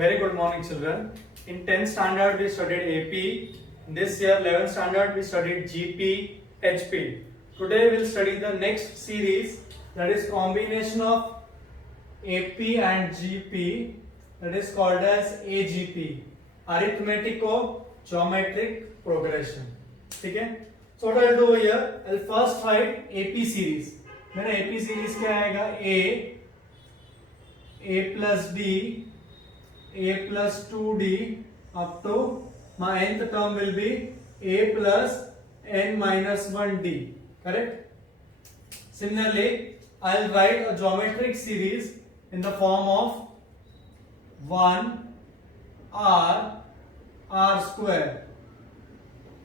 Very good morning, children. In 10th standard, we studied AP. This year, 11th standard, we studied GP, HP. Today, we'll study the next series, that is combination of AP and GP, that is called as AGP, Arithmetico-Geometric Progression. ठीक है? So what I'll do here, I'll first write AP series. मेरा AP series क्या आएगा? A plus D, A plus 2D up to my nth term will be A plus n minus 1D. Correct? Similarly, I'll write a geometric series in the form of 1 R square.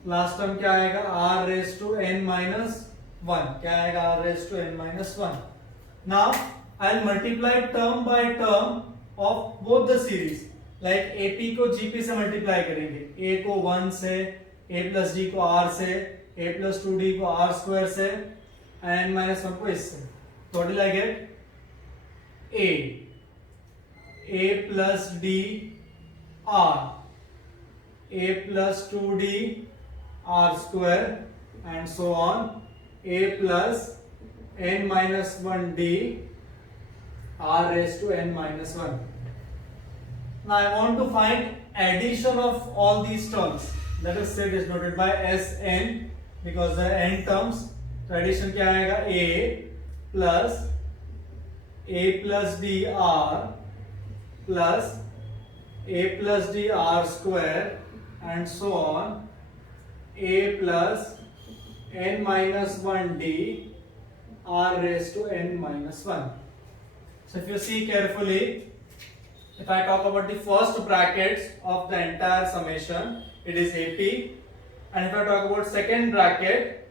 Last term क्या आएगा? R raised to n minus 1. क्या आएगा? R raised to n minus 1. Now I'll multiply term by term of both the series. Like AP को GP से multiply करेंगे. A को 1 से, A plus D को R से, A plus 2D को R square से, n minus 1 को इससे. So what will I get? A plus D R, A plus 2D R square, and so on. A plus n minus 1D R raised to n minus 1. Now I want to find addition of all these terms. Let us say it is noted by Sn because the n terms. So addition क्या आएगा? A plus D R plus A plus D R square and so on. A plus n minus 1D R raised to n minus 1. So if you see carefully, if I talk about the first brackets of the entire summation, it is AP, and if I talk about second bracket,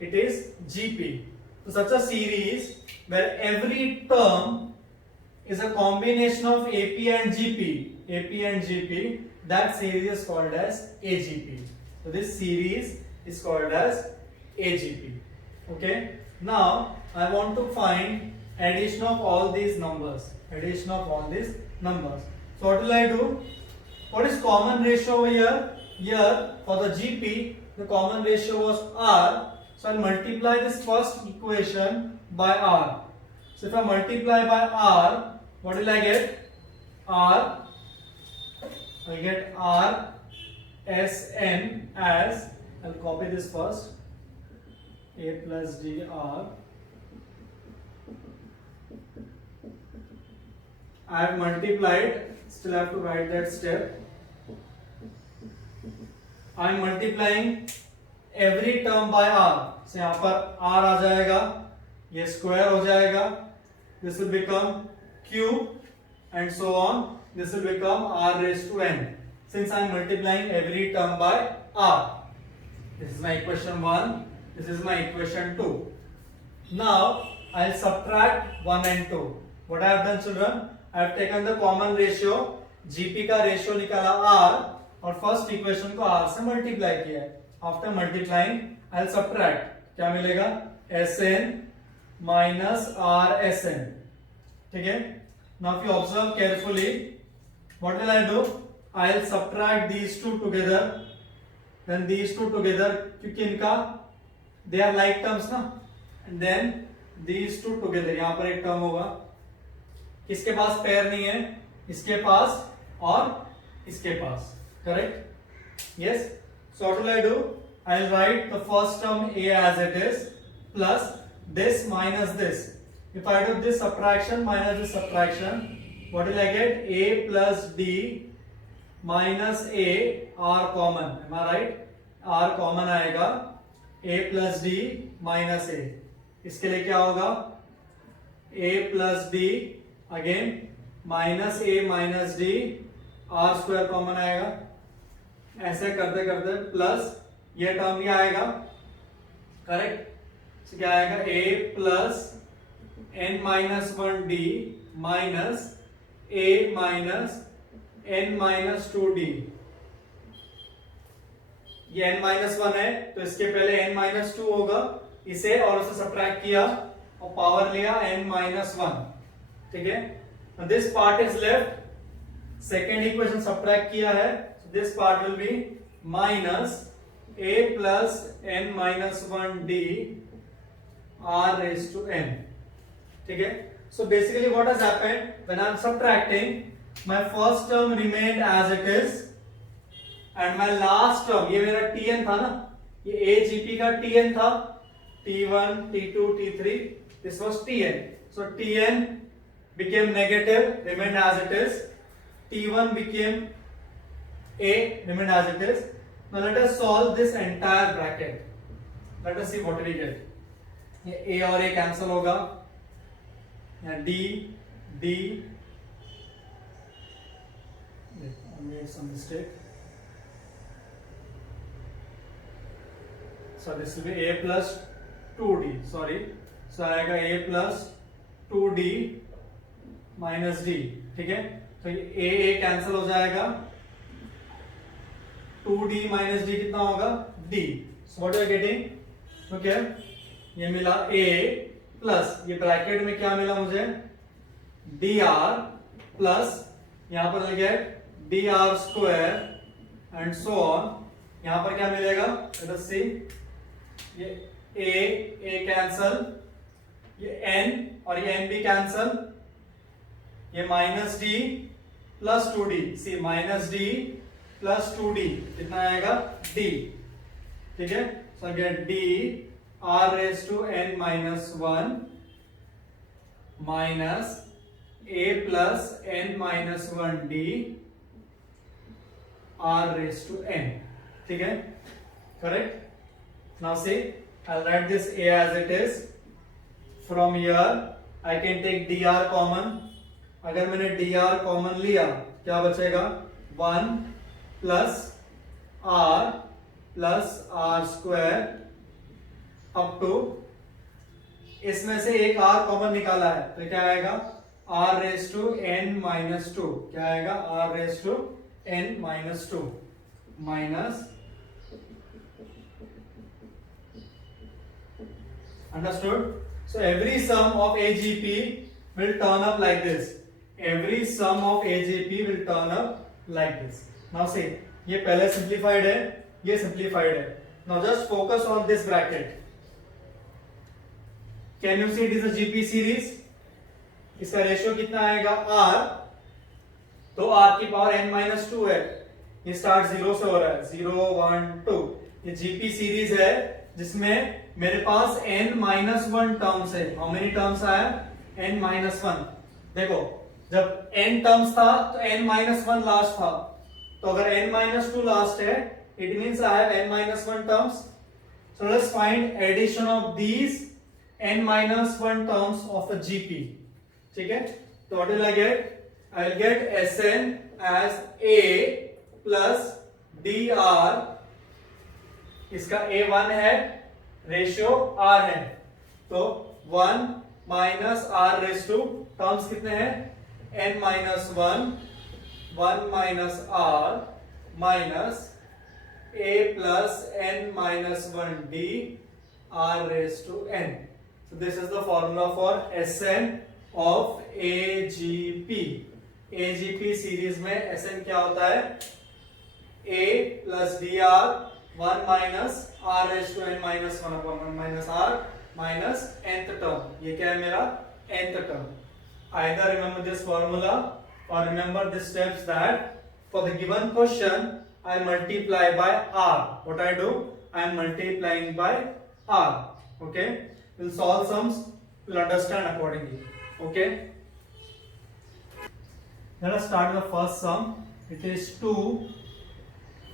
it is GP. So such a series where every term is a combination of AP and GP, that series is called as AGP. So this series is called as AGP. Okay. Now I want to find addition of all these numbers. So what will I do? What is common ratio over here? Here for the GP, the common ratio was R. So I'll multiply this first equation by R. So if I multiply by R, what will I get? I get R Sn as, I'll copy this first, A plus D R. I have multiplied, still have to write that step. I am multiplying every term by R. So यहाँ पर R आ जाएगा, ये square हो जाएगा, this will become cube and so on. This will become R raised to n. Since I am multiplying every term by R. This is my equation 1. This is my equation 2. Now I will subtract 1 and 2. What I have done, children? I have taken the common ratio, GP का ratio निकाला R और first equation को R से multiply किया है. After multiplying, I'll subtract. क्या मिलेगा? Sn minus RSn. ठीक है? Now if you observe carefully, what will I do? I'll subtract these two together. Then these two together, क्योंकि इनका they are like terms ना. And then these two together. यहाँ पर एक term होगा. किसके पास पेयर नहीं है? इसके पास और इसके पास. Correct? Yes. So what will I do? I'll write the first term A as it is plus this minus this. If I do this subtraction minus this subtraction, what will I get? A plus D minus A R common. Am I right? R common आएगा. A plus D minus A. इसके लिए क्या होगा? A plus D again minus A minus D R square common आएगा. ऐसे करते करते plus ये टर्म भी आएगा. करेक्ट? तो क्या आएगा? A plus n minus 1D minus A minus n minus 2D. ये n minus 1 है तो इसके पहले n minus 2 होगा. इसे और उसे सब्ट्रैक्ट किया और पावर लिया n minus 1. ठीक है? This part is left second equation subtract किया है, this part will be minus a plus n minus 1 d r raised to n. ठीक है, so basically what has happened when I am subtracting, my first term remained as it is and my last term, ये मेरा tn था ना, ये agp का tn था, t1 t2 t3, this was tn, so tn became negative, remained as it is, t1 became a, remained as it is. Now let us solve this entire bracket. Let us see what we get. ये a और a cancel होगा, यहाँ d d, I made some mistake. So this will be a plus 2d. Sorry. So आएगा a plus 2d minus d. ठीक है? तो ये a cancel हो जाएगा. 2d minus d कितना होगा? d. So what are you getting? Okay, ये मिला a plus ये ब्रैकेट में क्या मिला मुझे? dr plus यहाँ पर लग गया dr square and so on. यहाँ पर क्या मिलेगा? Let us see. ये a cancel, ये n और ये n भी cancel. ये minus d plus 2d. See minus d plus 2d कितना आएगा? d. ठीक है, so get d r raise to n minus 1 minus a plus n minus 1 d r raise to n. ठीक है, correct. Now see I will write this a as it is. From here I can take dr common. अगर मैंने dr common लिया क्या बचेगा? 1 plus r plus r square up to, इसमें से एक r कॉमन निकाला है तो क्या आएगा? r raise to n minus 2. क्या आएगा? r raise to n minus 2 minus, understood? So every sum of AGP will turn up like this. Every sum of AGP will turn up like this. Now see, ये पहले simplified है, ये simplified है. Now just focus on this bracket. Can you see it is a GP series? इसका ratio कितना आएगा? R. तो R की पावर n माइनस 2 है. ये स्टार्ट 0 से हो रहा है. 0 1 2. ये GP सीरीज है जिसमें मेरे पास n माइनस 1 टर्म्स है. हाउ मेनी टर्म्स आया? n minus 1. देखो जब n टर्म्स था तो n माइनस 1 लास्ट था. तो अगर n minus 2 लास्ट है, it means I have n minus 1 terms. So let's find addition of these n minus 1 terms of a GP. ठीक है? तो what will I get? I will get Sn as a plus dr. इसका a 1 है, ratio r है. तो 1 minus r raised to terms कितने हैं? n minus 1 1 minus r minus a plus n minus 1 d r raised to n. So this is the formula for Sn of AGP. AGP series में Sn क्या होता है? a plus dr 1 minus r raised to n minus 1 upon 1 minus r minus nth term. ये क्या है मेरा? nth term. Either remember this formula or remember the steps that for the given question I multiply by r. What I do? I am multiplying by r. Okay, we'll solve sums, we'll understand accordingly. Okay, let us start with the first sum. It is 2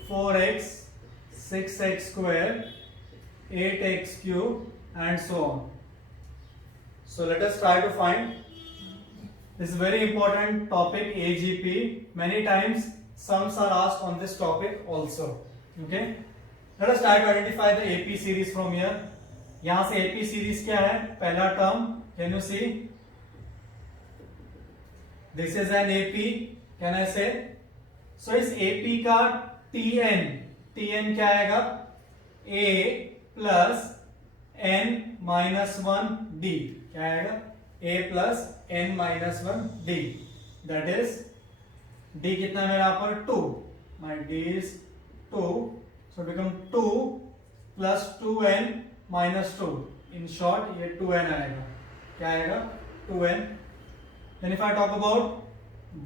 4x 6x square 8x cube and so on. So let us try to find. This is very important topic, AGP. Many times sums are asked on this topic also. Okay, let us try to identify the AP series from here. यहाँ से AP series क्या है? पहला term, can you see? This is an AP. Can I say? So इस AP का TN क्या आएगा? A plus n minus 1 D. क्या आएगा? a plus n minus 1 d. That is d कितना है मेरा यहाँ पर 2, my d is 2, so become 2 plus 2n minus 2, in short ये 2n आएगा, क्या आएगा 2n. Then if I talk about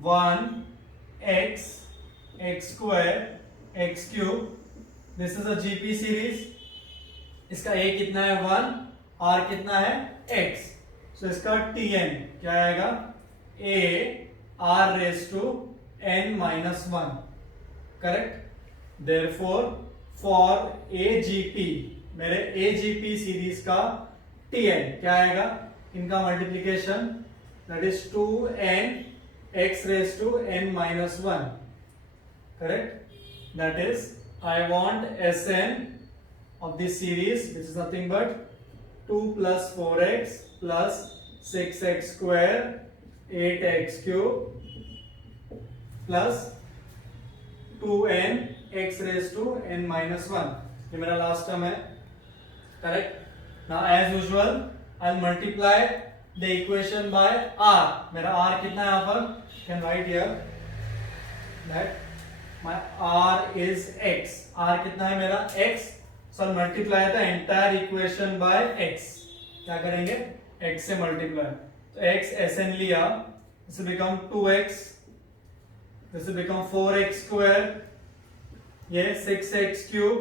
1x x square x cube, this is a GP series. इसका a कितना है 1, r कितना है x, so इसका tn क्या आएगा a r raised to n minus 1, correct. Therefore for AGP, मेरे AGP series का tn क्या आएगा, इनका multiplication, that is 2n x raised to n minus 1, correct. That is I want Sn of this series, which is nothing but 2 plus 4x plus 6x square 8x cube plus 2n x raised to n minus 1. ये मेरा last term है, correct. Now as usual I will multiply the equation by r. मेरा r कितना है यहाँ पर, can write here that my r is x. r कितना है मेरा x, so multiply the entire equation by x. क्या करेंगे, x से मल्टीप्लाई, तो x Sn लिया, this will become 2x, this will become 4x square, ये 6x cube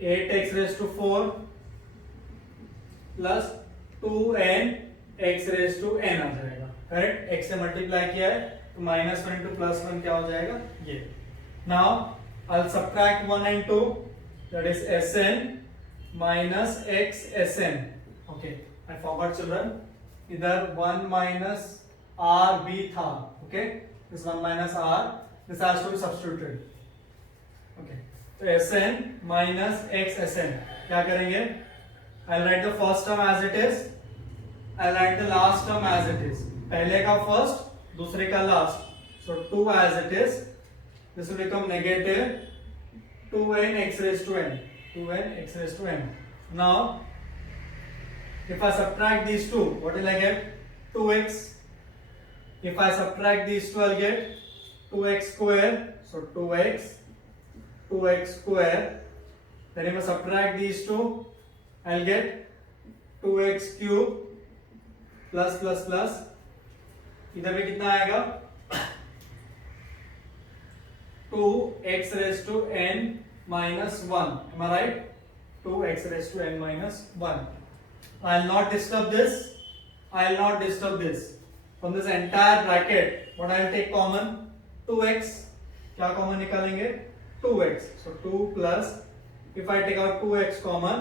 8x raise to 4 plus 2n x raise to n आ जाएगा, correct. x से multiply किया है तो -1 इंटू +1 क्या हो जाएगा ये. Now I will subtract 1 and 2, that is Sn minus x Sn. Okay, I forgot children, इधर 1 minus r b था. Okay, this 1 minus r, this has to be substituted. Okay, तो Sn minus x Sn क्या करेंगे, I'll write the first term as it is, I'll write the last term as it is. पहले का first, दूसरे का last. So 2 as it is, this will become negative 2n x raised to n. 2n x raised to n. Now, if I subtract these two, what will I get? 2x. If I subtract these two, I'll get 2x square. So 2x square. Then if I subtract these two, I'll get 2x cube plus plus plus. इधर भी कितना आएगा 2x raised to n minus 1. Am I right? 2x raised to n minus 1. I'll not disturb this. I'll not disturb this. From this entire bracket, what I'll take common? 2x. क्या common निकालेंगे? 2x. So 2 plus, if I take out 2x common,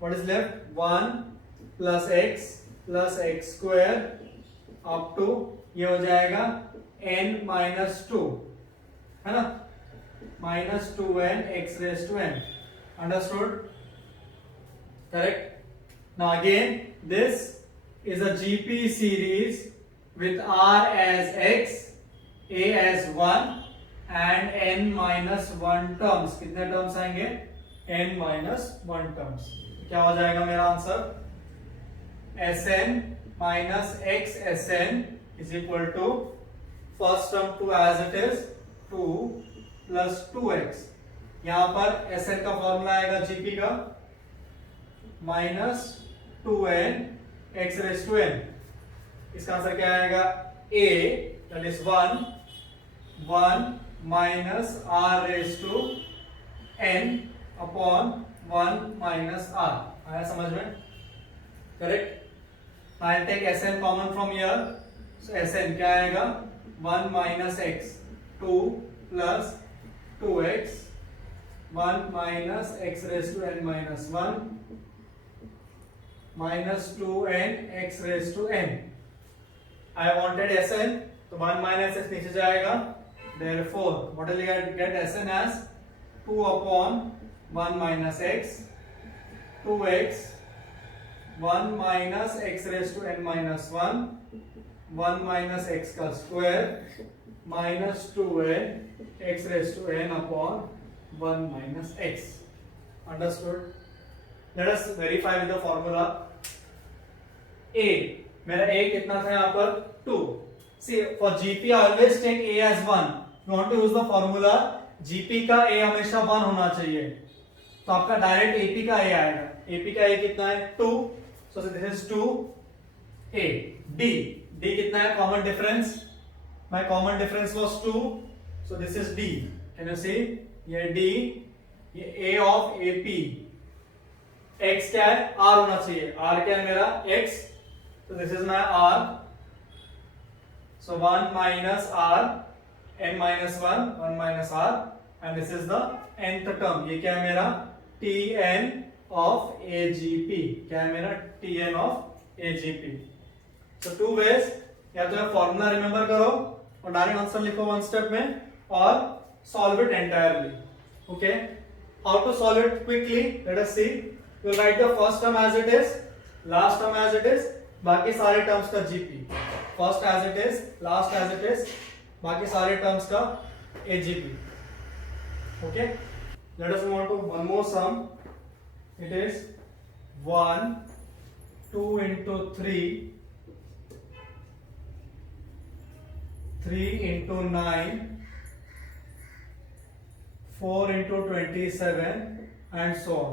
what is left? 1 plus x square up to ये हो जाएगा n minus 2, है ना, minus 2n x raised to n. Understood? Correct. Now again, this is a GP series with r as x, a as 1 and n minus 1 terms. कितने terms आएंगे? n minus 1 terms. क्या हो जाएगा मेरा answer? Sn minus x Sn is equal to first term 2 as it is, 2 plus 2x. यहां पर Sn का formula आएगा GP का minus 2n x raised to n. इसका आंसर क्या आएगा? A, that is 1 minus r raised to n upon 1 minus r. आया समझ में? Correct. I'll take Sn common from here. So Sn क्या आएगा? 1 minus x, 2 plus 2x, 1 minus x raised to n minus 1 minus 2n x raised to n. I wanted Sn, तो 1 minus x नीचे जाएगा. Therefore, what will I get Sn as? 2 upon 1 minus x, 2x, 1 minus x raised to n minus 1, 1 minus x का square, minus 2n x raised to n upon 1 minus x. Understood? Let us verify with the formula. A, मेरा a कितना था यहाँ पर 2. See, for GP I always take A as 1. You want to use the formula GP का A हमेशा 1 होना चाहिए, तो आपका डायरेक्ट AP का A आएगा. AP का A कितना है 2, so this is 2A. D कितना है common difference, my common difference was 2, so this is D. Can you see? ये D, ये A of AP. X क्या है, R होना चाहिए. R क्या है मेरा X, so this is my R. So 1 minus R, n minus 1 minus R, and this is the nth term. ये क्या है मेरा Tn of AGP. क्या है मेरा Tn of AGP. So two ways, या तो फॉर्मूला रिमेंबर करो और डायरेक्ट आंसर लिखो वन स्टेप में, और solve it entirely. Okay, how to solve it quickly, let us see. You will write the first term as it is, last term as it is, बाकी सारे terms का GP. First as it is, last as it is, बाकी सारे terms का AGP. Okay, let us move on to one more sum. It is 1 2 into 3 3 into 9 4 into 27 and so on.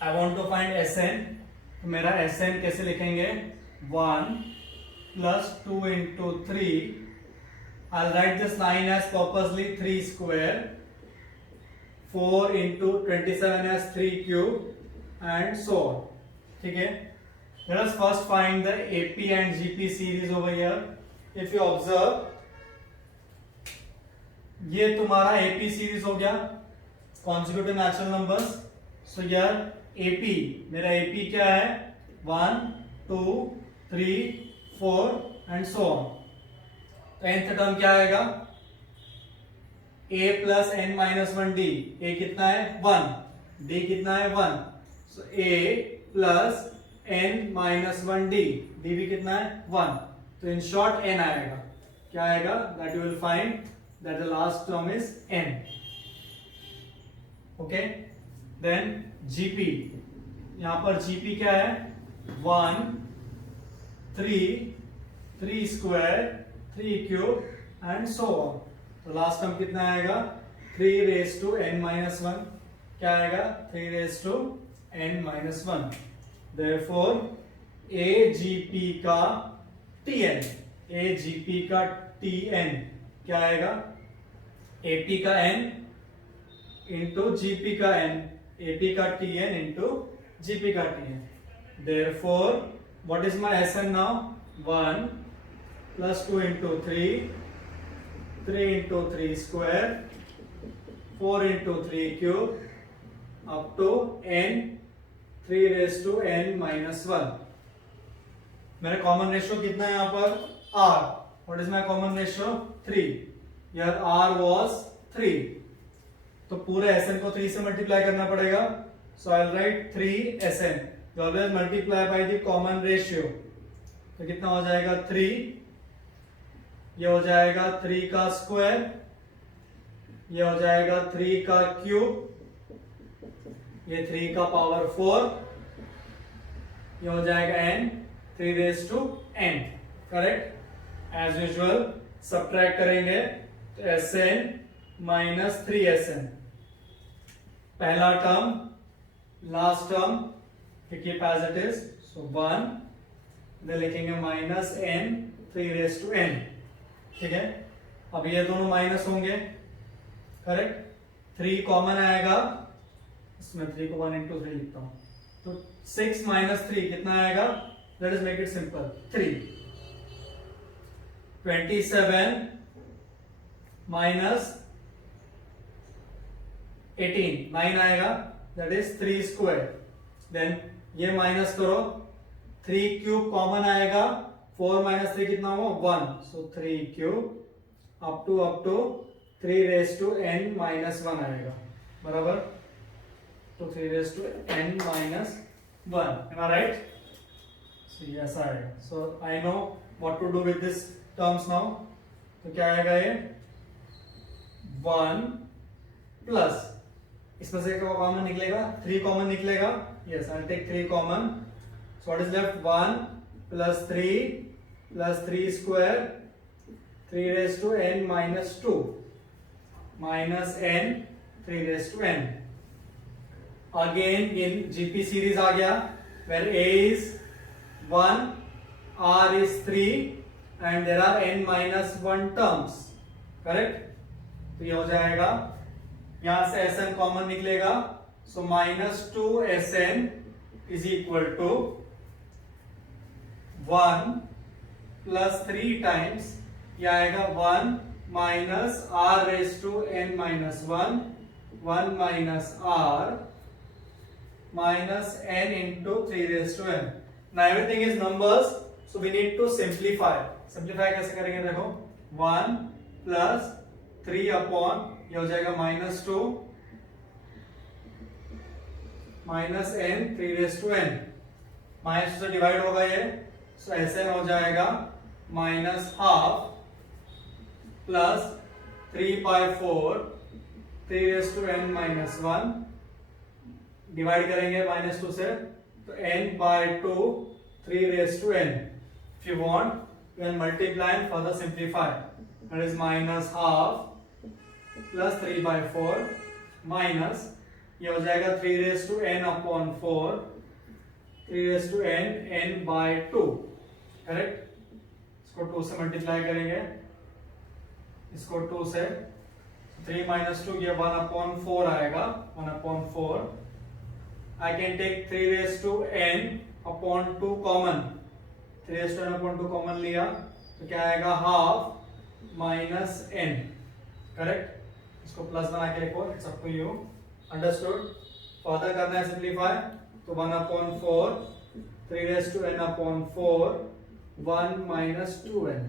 I want to find Sn. तो मेरा Sn कैसे लिखेंगे, 1 plus 2 into 3. I'll write this line as purposely 3 square, 4 into 27 as 3 cube and so on. ठीक है, let us first find the AP and GP series over here. If you observe, ये तुम्हारा AP series हो गया, consecutive natural numbers. सो यार AP, मेरा AP क्या है 1 2 3 4 एंड सो ऑन. तो nth टर्म क्या आएगा, A plus n minus 1D. A कितना है 1, D कितना है 1. सो A plus n minus 1D, D भी कितना है 1. तो इन शॉर्ट n आएगा. क्या आएगा, that you will find that the last term is n. Okay, then GP, यहां पर GP क्या है 1 3 square 3 cube and so on. तो लास्ट टर्म कितना आएगा 3 रेज टू n माइनस 1. क्या आएगा 3 raise to n minus 1. Therefore AGP का Tn, AGP का Tn क्या आएगा, AP का n इंटू GP का n, AP का Tn इंटू GP का Tn. Therefore, what is my Sn now? 1 plus 2 into 3, 3 into 3 square, 4 into 3 cube, up to n, 3 raised to n minus 1. मेरा common ratio कितना है यहाँ पर R. What is my common ratio 3. यार R was 3, तो पूरे Sn को 3 से मल्टीप्लाई करना पड़ेगा. So I will write 3 Sn. You always multiply by the common ratio. तो कितना हो जाएगा 3, ये हो जाएगा 3 का स्क्वायर, ये हो जाएगा 3 का क्यूब, ये 3 का पावर 4, ये हो जाएगा n, 3 raised to n. Correct. As usual subtract करेंगे तो Sn माइनस 3Sn. पहला term last term keep as it is. So 1, इधर लिखेंगे minus n 3 raised to n. ठीक है, अब ये दोनों माइनस होंगे. करेक्ट. 3 कॉमन आएगा, इसमें 3 को 1 into 3 लिखता हूं. तो 6 minus 3 कितना आएगा, let us make it simple, 3. 27 minus 18, 9 आएगा, that is 3 square. then ये माइनस करो, 3 क्यूब कॉमन आएगा, 4 minus 3 कितना हुआ 1. so 3 cube up to 3 raised to n minus 1 आएगा. बराबर. तो 3 raised to n minus 1. am I right? So yes आएगा. So I know what to do with this terms now. तो क्या आएगा ये 1 प्लस, इसमें से क्या कॉमन निकलेगा, 3 कॉमन निकलेगा. yes I'll take 3 common. so what is left, 1 plus 3 square 3 raised to n minus 2 minus n 3 raised to n. Again in GP series आ गया where a is 1, r is 3 and there are n minus 1 terms. Correct? तो ये हो जाएगा, यहां से Sn common निकलेगा, so minus 2 Sn is equal to 1 plus 3 times ये आएगा 1 minus r raise to n minus 1 minus r minus n into 3 raised to n. Now everything is numbers, so we need to simplify. Simplify कैसे करेंगे देखो, 1 plus 3 upon ये हो जाएगा minus 2 minus n 3 raised to n. minus 2 से divide होगा ये, so Sn हो जाएगा minus half plus 3 by 4 3 raised to n minus 1 divide करेंगे माइनस 2 से, तो n by 2 3 raise to n. If you want you can multiply and further simplify. That is minus half plus 3 by 4 minus ये हो जाएगा 3 raise to n upon 4 3 raise to n by 2. Correct? इसको 2 से multiply करेंगे, इसको 2 से 3 minus 2 ये 1 upon 4 आएगा, 1 upon 4. I can take 3 raised to n upon 2 common. 3 raised to n upon 2 common लिया तो क्या आएगा, हाफ माइनस n. करेक्ट? इसको प्लस बना के लिखो, it's up to you. Understood? Further करना है सिंप्लीफाई, तो 1 upon 4 3 raised to n upon 4 1 minus 2n.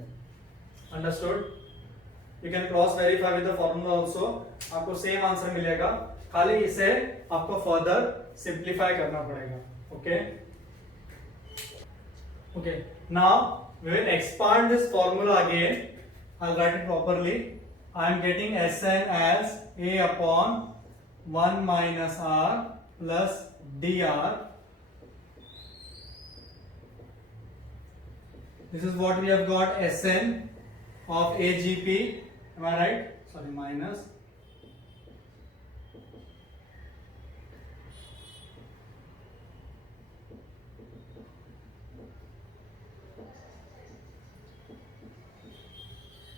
Understood? You can cross verify with the formula also, आपको सेम आंसर मिलेगा, खाली इसे आपको फर्दर सिंप्लीफाई करना पड़ेगा. Okay okay, now we will expand this formula again. I will write it properly. I am getting Sn as a upon 1 minus r plus dr. This is what we have got, Sn of AGP. Am I right? Sorry, minus.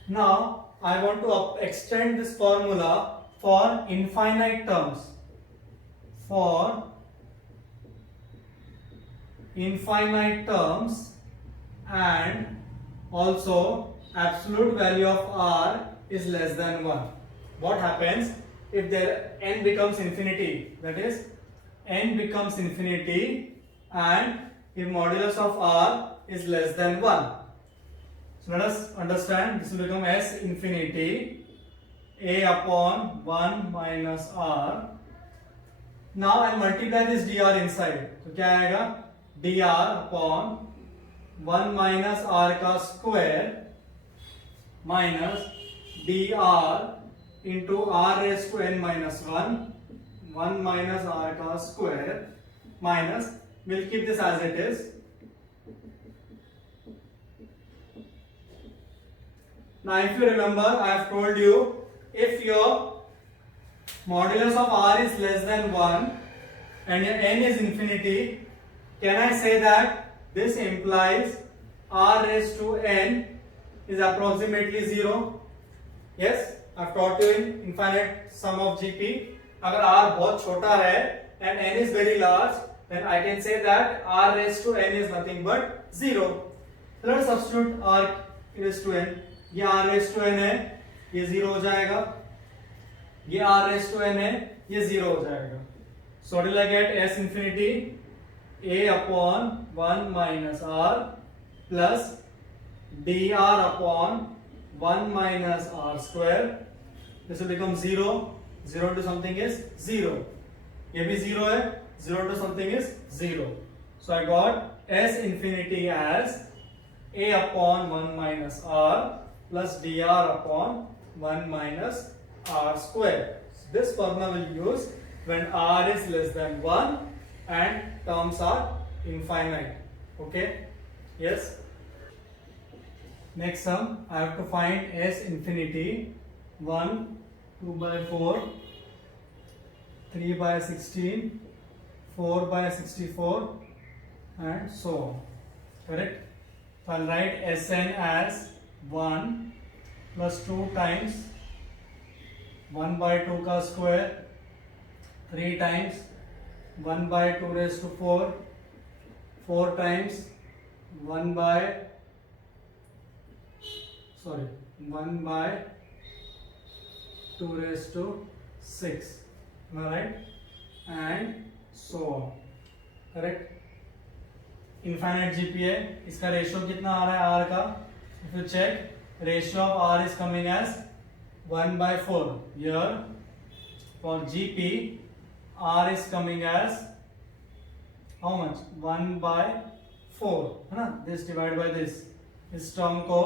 Now I want to extend this formula for infinite terms. For infinite terms and also absolute value of r is less than 1. What happens if there n becomes infinity? That is, n becomes infinity and if modulus of r is less than 1. So let us understand, this will become S infinity a upon 1 minus r. Now I multiply this dr inside, तो क्या आएगा, dr upon 1 minus r का square minus dr into r raised to n minus 1 minus r का square minus, we'll keep this as it is. Now if you remember, I have told you, if your modulus of r is less than 1 and your n is infinity, can I say that this implies r raised to n is approximately 0? Yes, I have taught you in infinite sum of GP. अगर r बहुत छोटा है and n is very large, then I can say that r raised to n is nothing but 0. Let's substitute r raised to n. ये r raised to n है, ये 0 हो जाएगा. ये r raised to n है, ये 0 हो जाएगा. So what will I get? S infinity a upon 1 minus r plus dr upon 1 minus r square. This will become 0. 0 to something is 0. ये भी 0 है. 0 to something is 0. So I got S infinity as a upon 1 minus r plus dr upon 1 minus r square. So this formula will use when r is less than 1 and terms are infinite. Okay? Yes? next sum I have to find s infinity 1, 2 by 4, 3 by 16, 4 by 64 and so on. Correct? So I'll write Sn as 1 plus 2 times 1 by 2 का square, 3 times 1 by 2 raised to 4, 4 times 1 by 2 raised to 6. Am I right? And so on. Correct? Infinite GPA. इसका ratio कितना आ रहा है R का? If you check, ratio of R is coming as 1 by 4. Here for GP, R is coming as how much? 1 by 4. है ना? This divide by this. इस term को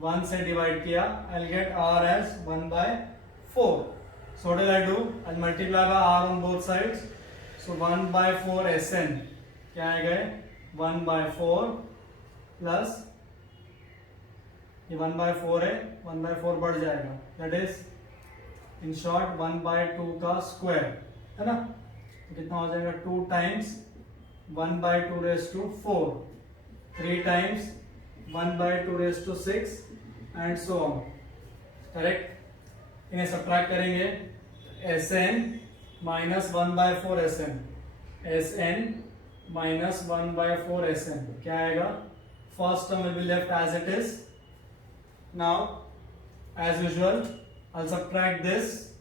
1 से डिवाइड किया, I'll get R as 1 by 4. So what will I do? I'll multiply by R on both sides. So 1 by 4 Sn क्या आएगा? 1 by 4 plus ये 1 by 4 है, 1 by 4 बढ़ जाएगा. That is in short 1 by 2 का स्क्वायर, है ना? तो कितना हो जाएगा? 2 times 1 by 2 raised to 4, 3 times 1 by 2 raised to 6 and so on. Correct? इन्हें सब्ट्रैक्ट करेंगे. Sn minus 1 by 4 Sn, Sn minus 1 by 4 Sn क्या आएगा? First term will be left as it is. Now as usual I'll subtract this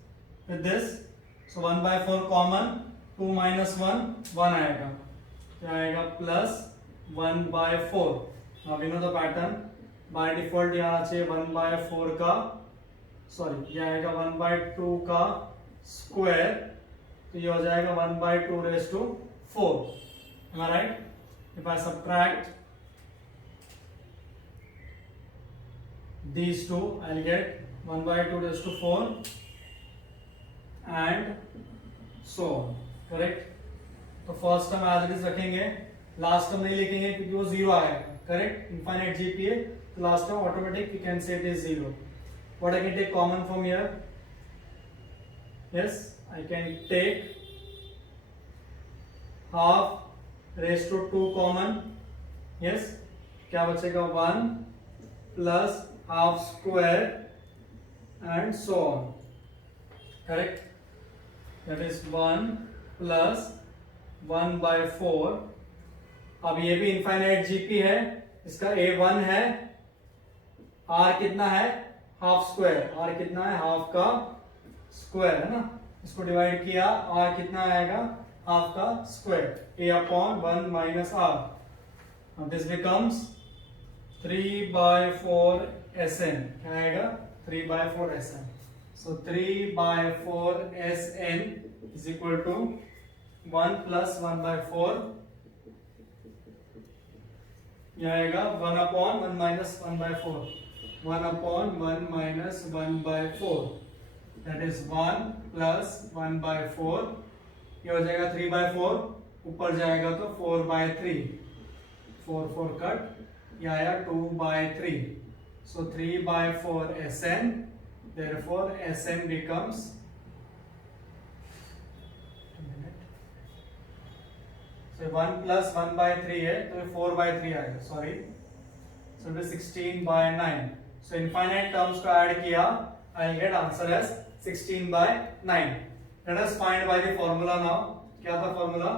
with this. So 1 by 4 common, 2 minus 1 1 आएगा. क्या आएगा? Plus 1 by 4. Now we know the pattern. By default यहाँ आना चाहिए 1 by 4 का, sorry ये आएगा 1 by 2 का स्क्वायर, तो ये हो जाएगा 1 by 2 raised to 4. Am I right? If I subtract these two, I'll get 1 by 2 raised to 4 and so on. Correct? तो first term as it is रखेंगे, लास्ट टर्म नहीं लिखेंगे क्योंकि वो जीरो आएगा. करेक्ट? इनफाइनाइट जीपीए, तो last term automatic we can say it is zero. What I can take common from here? Yes, I can take half raise to 2 common. Yes, क्या बचेगा? 1 plus half square and so on. Correct? That is 1 plus 1 by 4. अब ये भी infinite GP है, इसका A1 है, R कितना है? Half square. R कितना है? हाफ का स्क्वायर, है ना? इसको डिवाइड किया, R कितना आएगा? हाफ का square. A upon 1 minus R. Now this becomes 3 by 4 Sn. क्या आएगा? 3 by 4 Sn. So 3 by 4 Sn is equal to 1 plus 1 by 4. यह आएगा 1 upon 1 minus 1 by 4. 1 upon 1 minus 1 by 4. That is 1 plus 1 by 4. ये हो जाएगा 3 by 4. ऊपर जाएगा तो 4 by 3. 4 4 कट. यह आया 2 by 3. So 3 by 4 Sn. Therefore Sn becomes तो 1 plus 1 by 3 है, तो ये 4 by 3 आएगा. Sorry, so it is 16 by 9. So infinite terms को ऐड किया, I'll get answer as 16 by 9. Let us find by the formula now. क्या था formula?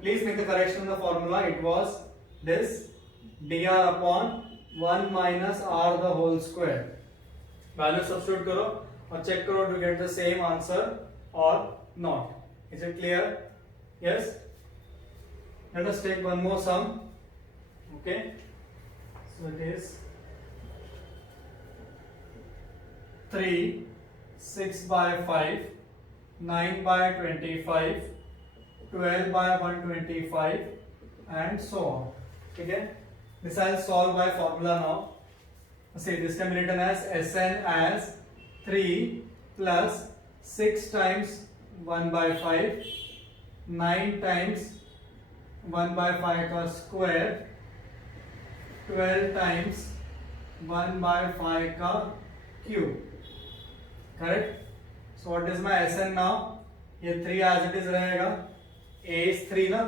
Please make the correction in the formula. It was this dr upon 1 minus r the whole square. Value substitute करो और check करो to get the same answer or not. Is it clear? Yes. Let us take one more sum. Okay, so it is 3, 6 by 5, 9 by 25, 12 by 125 and so on. Okay, this I'll solve by formula now. See, this can be written as Sn as 3 plus 6 times 1 by 5, 9 times 1 by 5 का square, 12 times 1/5 का cube, correct. So what is my S N now, ये 3 as it is रहेगा, a इज 3 ना,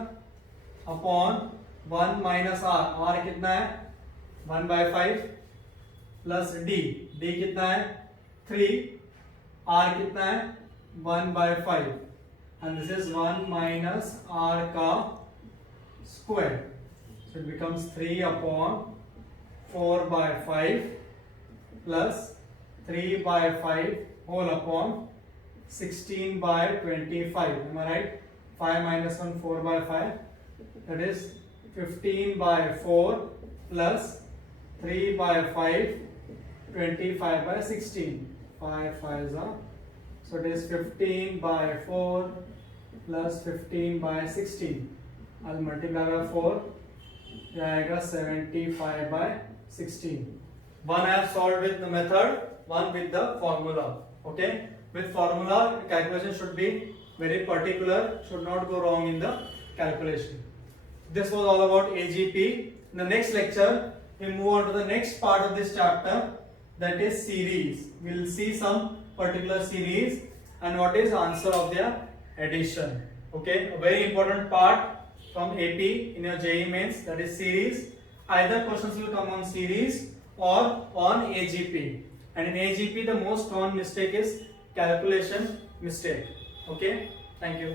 upon 1 minus r, r कितना है 1/5 plus d कितना है 3, r कितना है 1/5 and this is 1 minus r का square, so it becomes 3 upon 4/5 plus 3/5 whole upon 16/25. Am I right? 5 minus 1, 4/5. That is 15/4 plus 3/5, 25/16. 5 5s are. So it is 15/4 plus 15/16. I'll multiply by 4. जाएगा 75/16. One I have solved with the method, one with the formula. Okay? With formula, calculation should be very particular, should not go wrong in the calculation. This was all about AGP. In the next lecture, we move on to the next part of this chapter, that is series. We will see some particular series and what is answer of their addition. Okay? A very important part from AP in your JEE mains, that is series. Either questions will come on series or on AGP. And in AGP, the most common mistake is calculation mistake. Okay? Thank you.